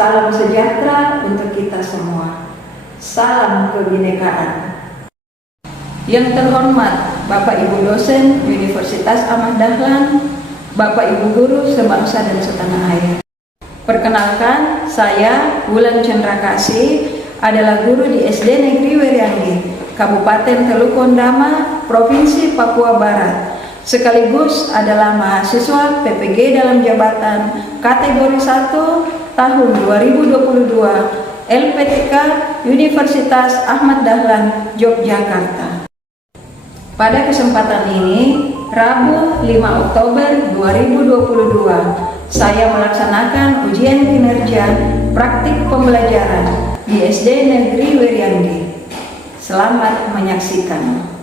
Salam sejahtera untuk kita semua. Salam kebinekaan. Yang terhormat Bapak Ibu dosen Universitas Ahmad Dahlan, Bapak Ibu guru sebangsa dan setanah air. Perkenalkan, saya Wulan Cendrakasih adalah guru di SD Negeri Weryanggi, Kabupaten Telukondama, Provinsi Papua Barat. Sekaligus adalah mahasiswa PPG dalam jabatan kategori 1 tahun 2022 LPTK Universitas Ahmad Dahlan, Yogyakarta. Pada kesempatan ini, Rabu 5 Oktober 2022, saya melaksanakan ujian kinerja praktik pembelajaran di SD Negeri Weryanggi. Selamat menyaksikan.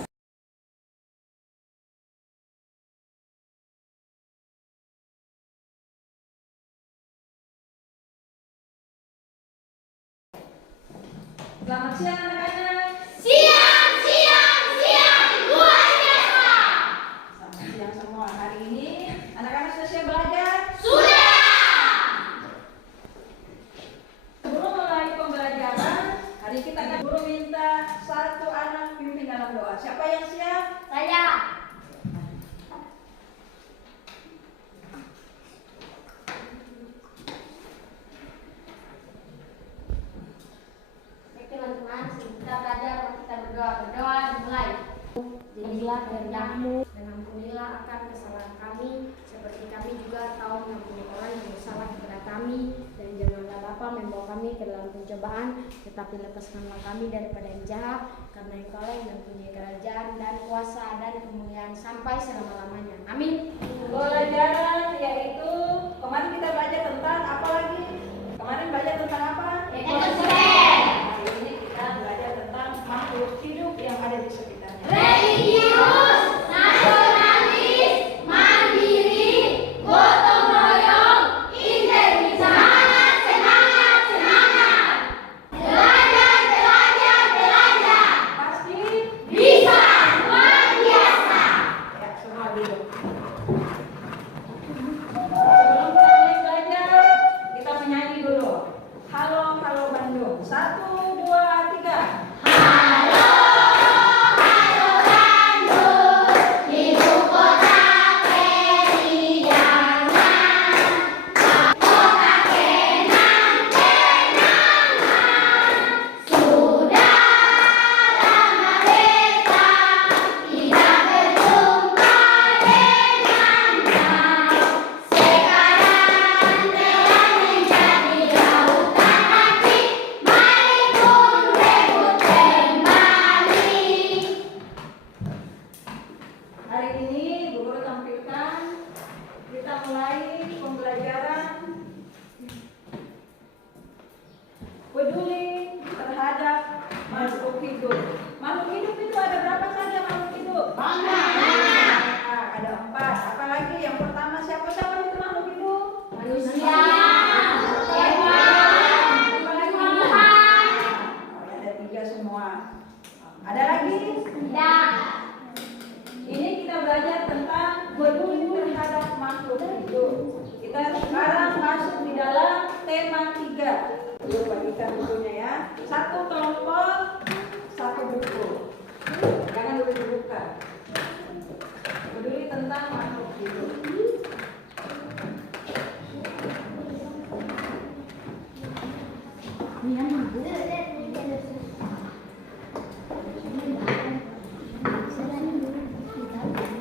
Selamat siang anak-anak. Siang, Ibu Anjasa. Selamat siang semua. Hari ini anak-anak sudah siap belajar? Sudah. Sebelum mulai pembelajaran, hari kita akan guru minta satu anak pimpin dalam doa. Siapa yang siap? Saya. Teman-teman, kita belajar, kita berdoa dimulai. Jadilah kehendakmu dan ampunilah akan kesalahan kami, seperti kami juga tahu mengampuni orang yang bersalah kepada kami, dan janganlah Bapa membawa kami ke dalam pencobaan, tetapi lepaskanlah kami daripada yang jahat, karena Engkau lah yang mempunyai kerajaan dan kuasa dan kemuliaan sampai selama-lamanya. Amin. Pelajaran yaitu kemarin kita belajar tentang apa lagi? Kemarin belajar tentang apa? Ekosistem. Hari ini kita belajar tentang makhluk hidup yang ada di sekitarnya. Religius, nasionalis, mandiri, gotong royong, integritas, semangat. Belajar. Pasti Bisa, luar biasa. ya, semua duduk. Sebelum kita mulai belajar, kita menyanyi dulu. Halo Bandung. 1, 2, 3. Halo Bandung, ibu kota keriangan, kota kenang-kenangan. Sudah lama beta tidak berjumpa dengannya. Sekarang telah menjadi lautan hati, mari pun rebut kembali. Hari ini Bu Guru tampilkan kita mulai pembelajaran peduli terhadap makhluk hidup. Makhluk hidup itu ada berapa saja makhluk hidup? Banyak. Nah, ada 4. Apalagi yang pertama siapa itu makhluk hidup? Manusia, Apalagi? Tuhan, Oh, ada 3 semua. Ada lagi? tidak. Ini kita belajar tentang peduli terhadap makhluk hidup. Kita sekarang masuk di dalam tema 3. Dulu bagikan bukunya ya. 1 kelompok, 1 buku. Jangan dulu dibuka. Peduli tentang makhluk hidup.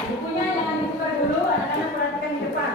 Bukunya jangan dibuka dulu, anak-anak perhatikan di depan.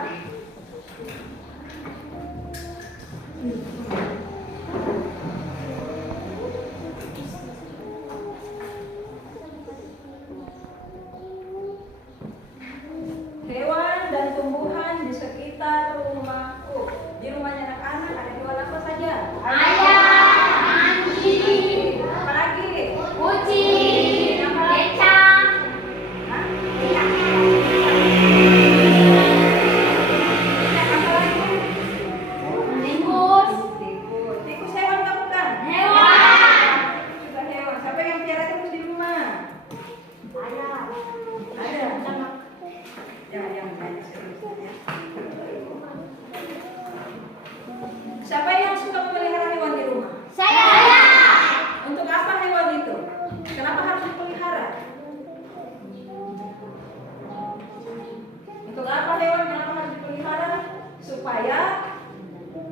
supaya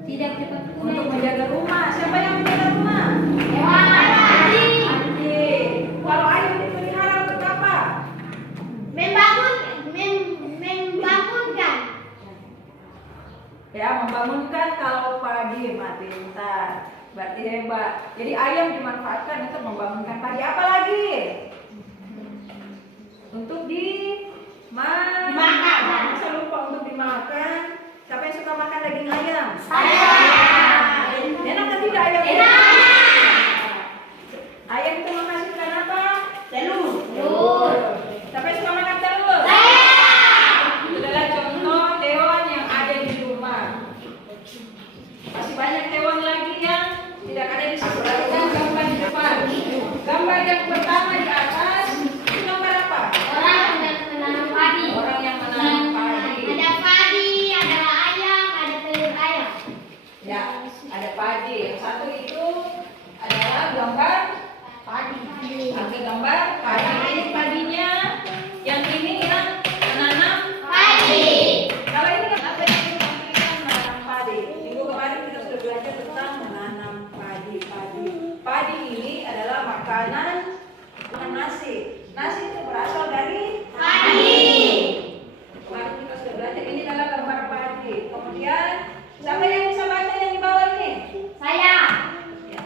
tidak cepat untuk menjaga rumah. Siapa yang menjaga rumah? hewan Anjing. Kalau ayam dipelihara untuk apa? membangunkan. Ya, membangunkan. Kalau pagi mati pintar, berarti hebat. Jadi ayam dimanfaatkan untuk membangunkan pagi. Apa lagi? Untuk dimakan. Masa lupa untuk dimakan? Siapa yang suka makan daging ayam? Saya. Enak atau tidak ayam? Enak. Ayam itu menghasilkan apa? Telur. Siapa yang suka makan telur? Itu adalah contoh hewan yang ada di rumah. Masih banyak hewan lagi yang tidak ada di sini. Perhatikan gambar di depan. Gambar yang pertama di atas itu gambar apa? Orang yang menanam padi. Orang yang menanam padi. Ada padi, ada ayam, ada telur ayam. Ya, ada padi. Yang satu itu adalah gambar Padi. ada gambar padi. Ini padinya. Yang ini yang menanam Padi. Kalau ini kan apa yang kita menanam padi? Minggu kemarin kita sudah belajar tentang menanam padi. Padi ini adalah makanan nasi. Nasi itu berasal dari Padi. Kemarin kita sudah belajar ini adalah gambar padi. Kemudian siapa yang bisa baca yang di bawah ini? Saya Ya.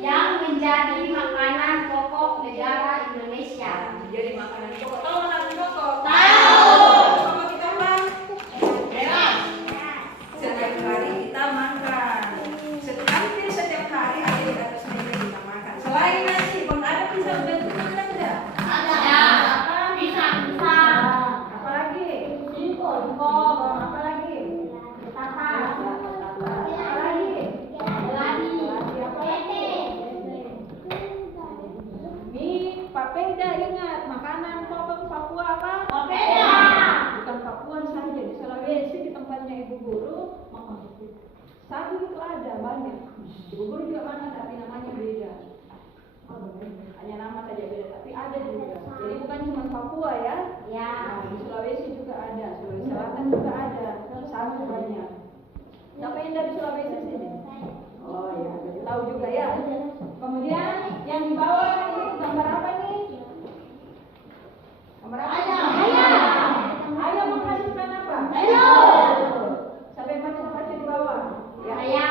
yang menjadi makanan pokok negara Indonesia. Jadi makanan pokok. Tahu makanan pokok? Tahu. Pokok kita apa? Merah. Setiap hari kita makan. Hampir setiap hari ada di atas meja kita makan. Selain nasi, pun ada pisang bentuk makan tidak? Ada. Bisa. Apa lagi? Singkong. Apa lagi? Tatar. Apa lagi? Ladi. Mie papeda, ingat makanan pokok Papua apa? Papeda. Bukan Papua saja, di Sulawesi di tempatnya ibu guru. Sagu itu ada banyak. Ibu guru juga mana tapi namanya beda. Hanya nama saja beda, tapi ada juga. Jadi bukan cuma Papua ya. Ya. Nah, di Sulawesi juga ada, Sulawesi Selatan juga ada. Sagu banyak. Siapa yang dari Sulawesi sini? Oh ya, jadi tahu juga ya. Kemudian yang di bawah ini gambar apa nih? Gambar apa? Ayam menghasilkan apa? Telur. Siapa yang baca di bawah? Ya. Saya.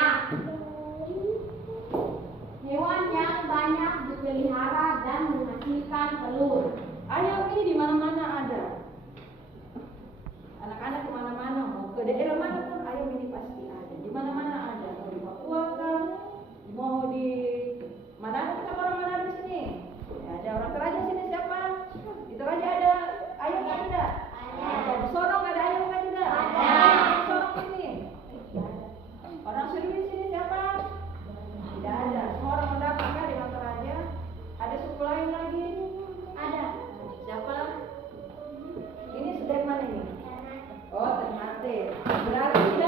Hewan yang banyak dipelihara dan menghasilkan telur. Ayam ini di mana-mana ada. Anak-anak kemana-mana mau ke daerah mana pun ayam ini pasti ada. Di mana-mana ada. Mau di Papua kah? Mau di mana? Kita orang mana di sini? Ya, ada orang Toraja sini siapa? Di Toraja ada ayam kan tidak? Ada. Di Sorong ada ayam kan tidak? Ada. Di Sorong sini. Orang Sriwijaya sini siapa? Tidak ada. Semua orang mendapat kan di Toraja? Ada suku lain lagi? Ada. Siapa? Ini dari mana ini? Oh, Ternate. Berarti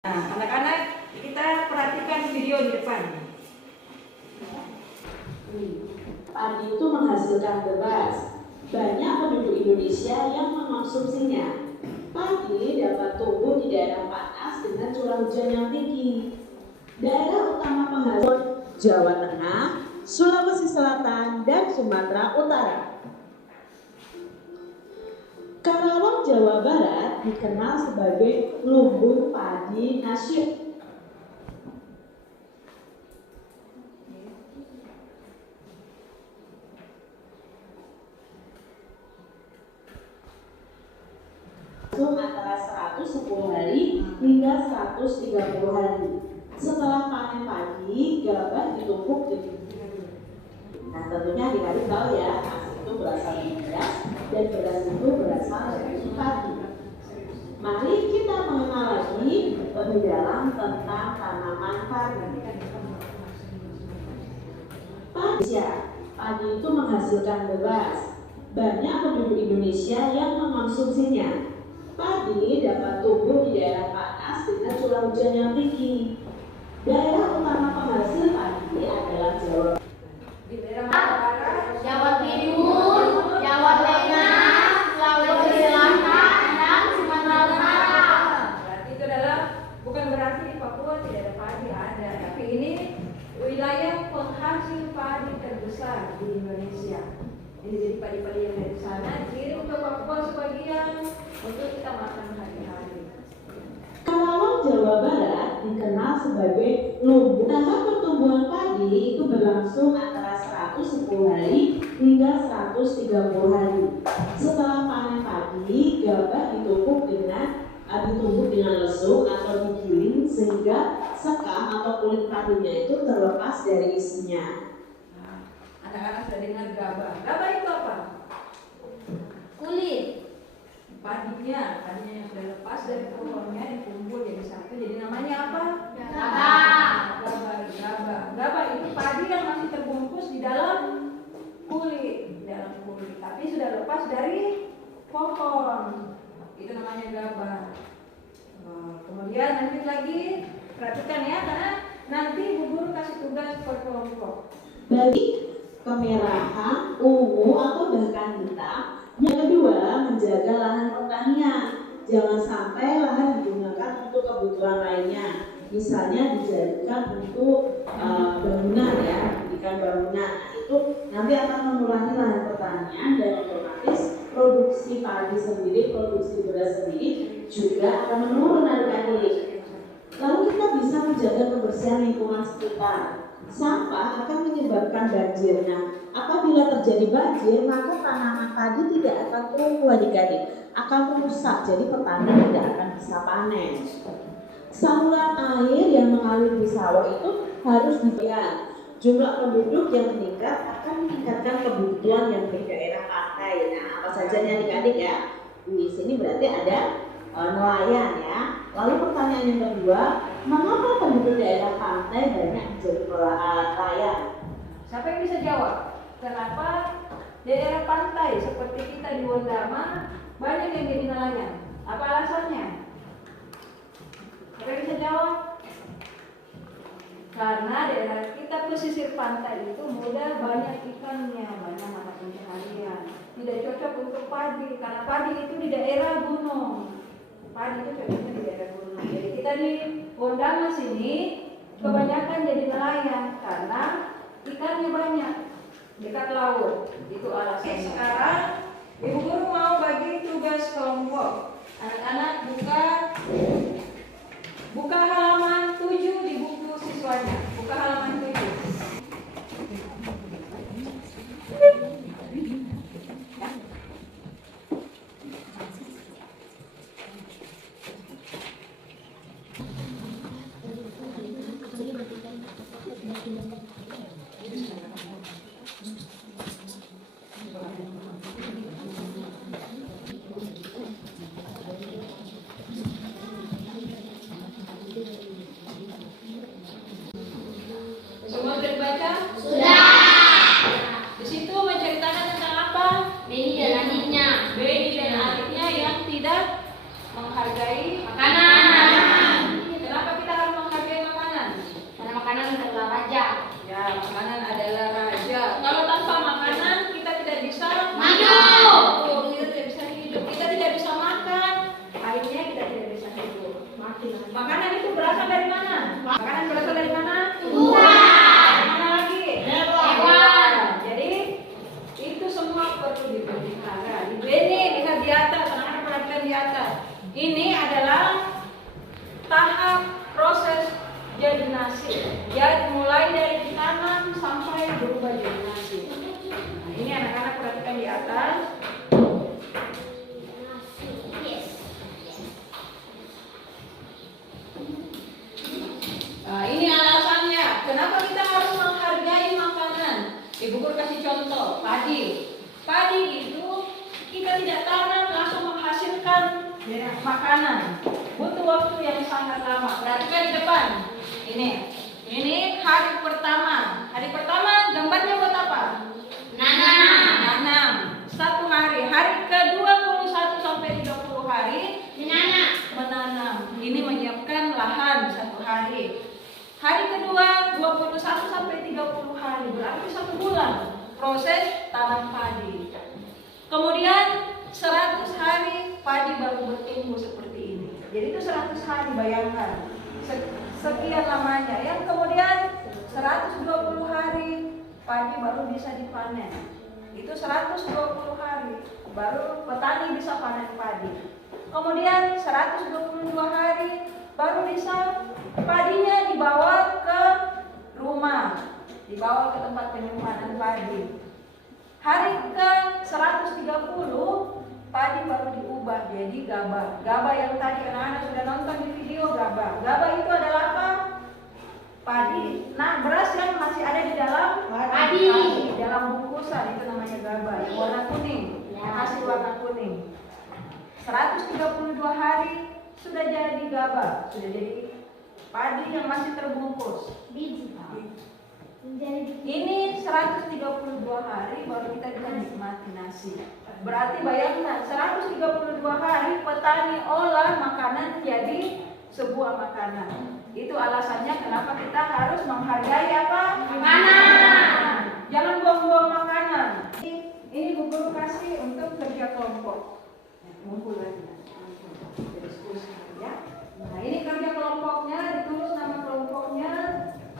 Nah, anak-anak, kita perhatikan video di depan. Padi itu menghasilkan beras. Banyak penduduk Indonesia yang mengkonsumsinya. Padi dapat tumbuh di daerah panas dengan curah hujan yang tinggi. Daerah utama penghasil Jawa Tengah, Sulawesi Selatan, dan Sumatera Utara. Karawang, Jawa Barat dikenal sebagai lumbung padi nasional. Antara 110 hari hingga 130 hari. Setelah panen padi, gabah ditumpuk di. Nah, tentunya adik-adik tahu ya, nasi itu berasal dari beras dan beras itu berasal dari padi. Mari kita mengenal lagi lebih dalam tentang tanaman padi. Padi itu menghasilkan beras. Banyak penduduk Indonesia yang mengkonsumsinya. Padi dapat tumbuh di daerah panas dengan curah hujan yang tinggi. Daerah utama penghasil padi adalah Jawa. Di daerah Barat, Jawa Timur, Jawa Tengah, Sulawesi Selatan, dan Sumatera Utara. Berarti itu adalah bukan berarti di Papua tidak ada padi, ada. Tapi ini wilayah penghasil padi terbesar di Indonesia. Jadi padi-padi yang dari sana kirim ke Papua sebagian untuk kita makan hari-hari. Karawang, Jawa Barat dikenal sebagai lumbung. Tahap pertumbuhan padi itu berlangsung antara 110 hari hingga 130 hari. Setelah panen padi, gabah ditumpuk dengan lesung atau digiling sehingga sekam atau kulit padinya itu terlepas dari isinya. Nah, anak-anak sudah dengar gabah. Gabah itu apa? Kulit. Padinya yang sudah lepas dari pohonnya dikumpul jadi satu, jadi namanya apa? Gabah. Gabah itu padi yang masih terbungkus di dalam kulit, tapi sudah lepas dari pohon. Itu namanya gabah. Kemudian lanjut lagi, perhatikan ya, karena nanti Bu Guru kasih tugas per kelompok. Bagi kemerahan, ungu atau bahkan hitam. Yang kedua, menjaga lahan pertanian. Jangan sampai lahan digunakan untuk kebutuhan lainnya. Misalnya dijadikan untuk bangunan ya, pendidikan bangunan. Nah, itu nanti akan mengurangi lahan pertanian dan otomatis produksi padi sendiri, produksi beras sendiri juga akan menurun adik-adik. Lalu kita bisa menjaga kebersihan lingkungan sekitar. Sampah akan menyebabkan banjirnya. Apabila terjadi banjir, maka tanaman padi tidak akan tumbuh adik-adik, akan rusak. Jadi petani tidak akan bisa panen. Saluran air yang mengalir di sawah itu harus dibiarkan. Jumlah penduduk yang meningkat akan meningkatkan kebutuhan yang di daerah pantai. Nah, apa saja nih adik-adik ya? Di sini berarti ada nelayan ya. Lalu pertanyaan yang kedua, mengapa penduduk daerah pantai banyak menjadi nelayan? Siapa yang bisa jawab? Kenapa daerah pantai seperti kita di Wondama banyak yang jadi nelayan? Apa alasannya? Siapa yang bisa jawab? Karena daerah kita pesisir pantai itu mudah banyak ikannya, banyak mata pencaharian. Tidak cocok untuk padi, karena padi itu di daerah gunung. Padi itu cocoknya di daerah gunung. Jadi kita di Wondama sini kebanyakan jadi nelayan karena ikannya banyak dekat laut. Itu alasannya. Sekarang Ibu Guru mau bagi tugas kelompok. Anak-anak buka halaman 7 di buku siswanya. Buka halaman 7. Makanan itu berasal dari mana? Makanan berasal dari mana? Tuhan. Mana lagi? Hewan. Jadi itu semua perlu dipelihara. Ini lihat di atas, anak-anak perhatikan di atas. Ini adalah tahap proses jadi nasi. Jadi mulai dari ditanam sampai berubah jadi nasi. Nah, ini anak-anak perhatikan di atas. Nah, ini alasannya. Kenapa kita harus menghargai makanan? Ibu guru kasih contoh, padi. Padi itu kita tidak tanam langsung menghasilkan makanan. Butuh waktu yang sangat lama. Perhatikan di depan. Ini hari pertama. Hari pertama gambarnya buat apa? Nanam. 1 hari. Hari ke-21 sampai 30 hari menanam. Ini menyiapkan lahan 1 hari. Hari kedua 21 sampai 30 hari. Berarti 1 bulan proses tanam padi. Kemudian 100 hari padi baru bertumbuh seperti ini. Jadi itu 100 hari, bayangkan. Sekian lamanya. Yang kemudian 120 hari padi baru bisa dipanen. Itu 120 hari baru petani bisa panen padi. Kemudian 122 hari baru bisa padinya dibawa ke rumah, dibawa ke tempat penyimpanan padi. Hari ke 130 padi baru diubah jadi gabah. Gabah yang tadi anak-anak sudah nonton di video gabah. Gabah itu adalah apa? Padi. Nah, beras yang masih ada di dalam padi, dalam bungkusan itu namanya gabah. Yang warna kuning, yang hasil warna kuning. 132 hari sudah jadi gabah, sudah jadi padi yang masih terbungkus. Ini 132 hari baru kita bisa nikmati nasi. Berarti bayangkan 132 hari petani olah makanan jadi sebuah makanan. Itu alasannya kenapa kita harus menghargai apa? Makanan. Jangan buang-buang makanan. Ini Bu Guru kasih untuk kerja kelompok. Ngumpul lagi. Diskusi ya. Nah, ini kerja kelompoknya, ditulis nama kelompoknya,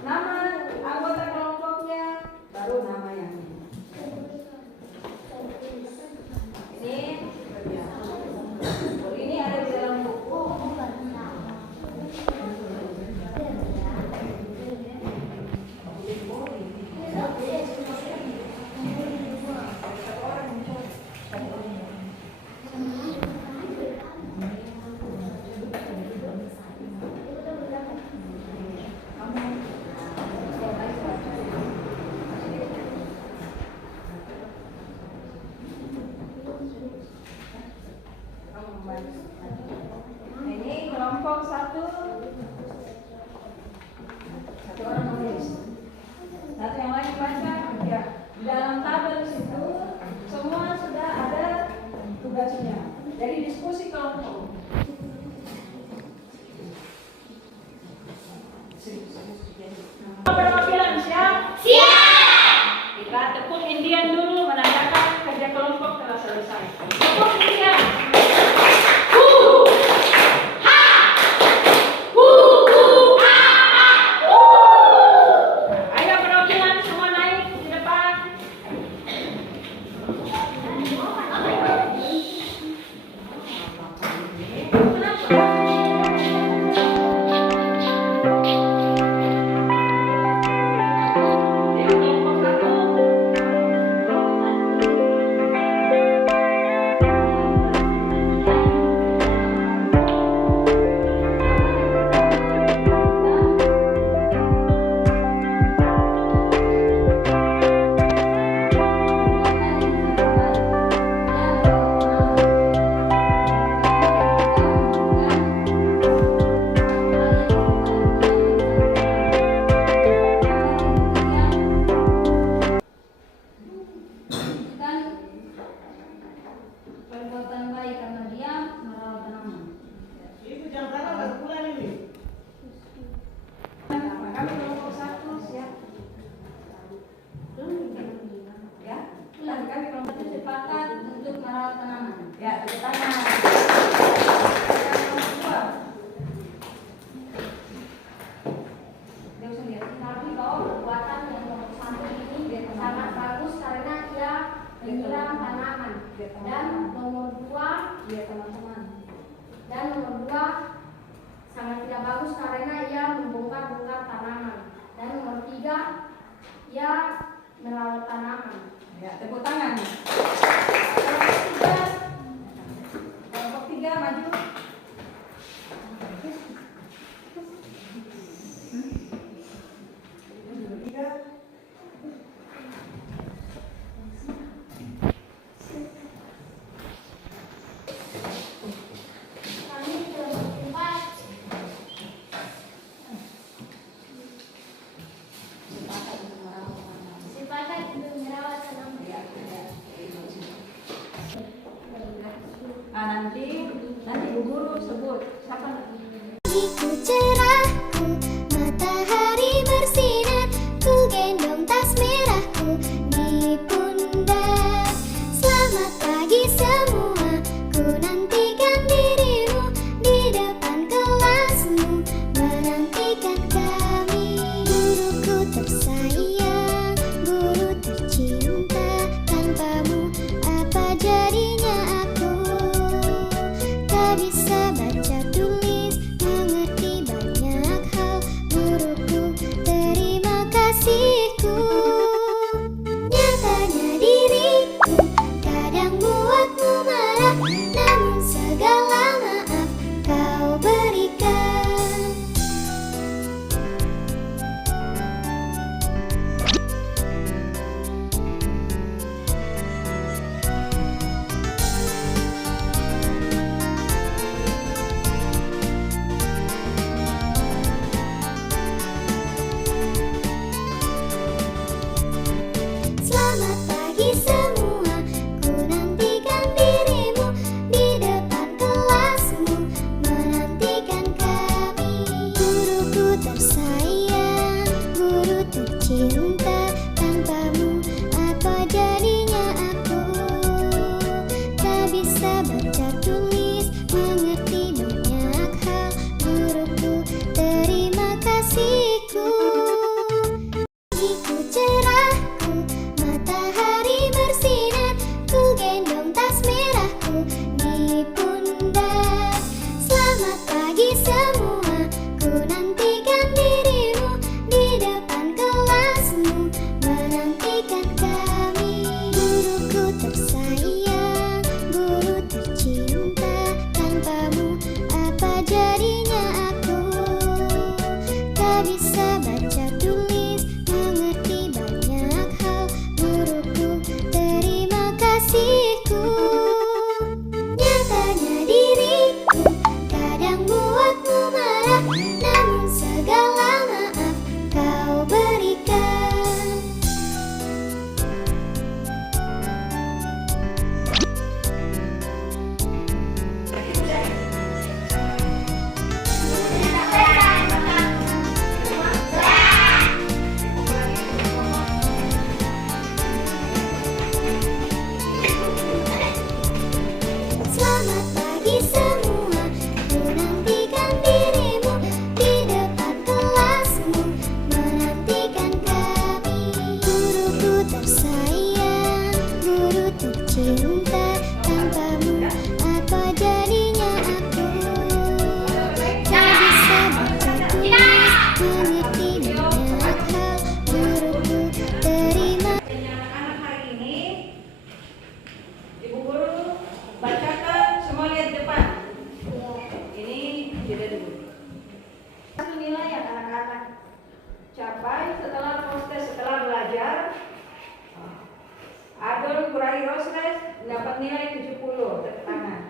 nama anggota kelompoknya, baru nama yang ini. Ini ada di dalam buku. Ini kelompok satu orang menulis, satu yang lain baca. Ya, di dalam tabel situ semua sudah ada tugasnya. Jadi diskusi kelompok. Perwakilan siap? Siap. Kita tepuk Indian dulu menandakan kerja kelompok telah selesai. Tepuk Indian. bagus karena ia membongkar-bongkar tanaman. Dan nomor 3, ia merawat tanaman. Ya, tepuk tangan. Kelompok 3 maju. Nanti Bu Guru sebut siapa? Pagiku cerahku, matahari bersinar, ku gendong tas merahku di pundak. Selamat pagi semua, ku nantikan dirimu di depan kelasmu, menantikan kami. Guruku tersayang, guru tercinta, tanpamu apa jadinya aku? Tak bisa baca tulis, mengerti banyak hal, guruku terima kasihku. Nyatanya diriku kadang buatmu marah, namun segala maaf kau berikan. Selamat pagi semua, ku nantikan dirimu di depan kelasmu, menantikan kami. Guruku tersayang, guru tercinta, tanpamu apa jadinya aku? Tak bisa baca tulis, mengerti banyak hal, guruku terima kasihku. Pagiku cerahku, matahari bersinar, ku gendong tas merahku di pundak. Selamat pagi semua, ku nantikan dirimu di depan kelasmu, menantikan kami. Guruku tersayang, guru tercinta, tanpamu apa jadinya aku? Tak bisa baca tulis, mengerti banyak hal, guruku terima kasihku. Nyatanya diriku kadang buatmu marah, namun segala maaf kau berikan. Selamat pagi semua, ku nantikan dirimu di depan kelasmu, menantikan kami. Guruku tersayang, guru tercinta, tanpamu apa jadinya aku? Tak bisa baca tulis, mengerti banyak hal, guruku terima. Anak-anak hari ini, Ibu Guru bacakan semua lihat depan. Ini jeda dulu. Satu nilai yang anak-anak capai setelah proses, setelah belajar. Adon Kurai Rosles dapat nilai 70, tepuk tangan.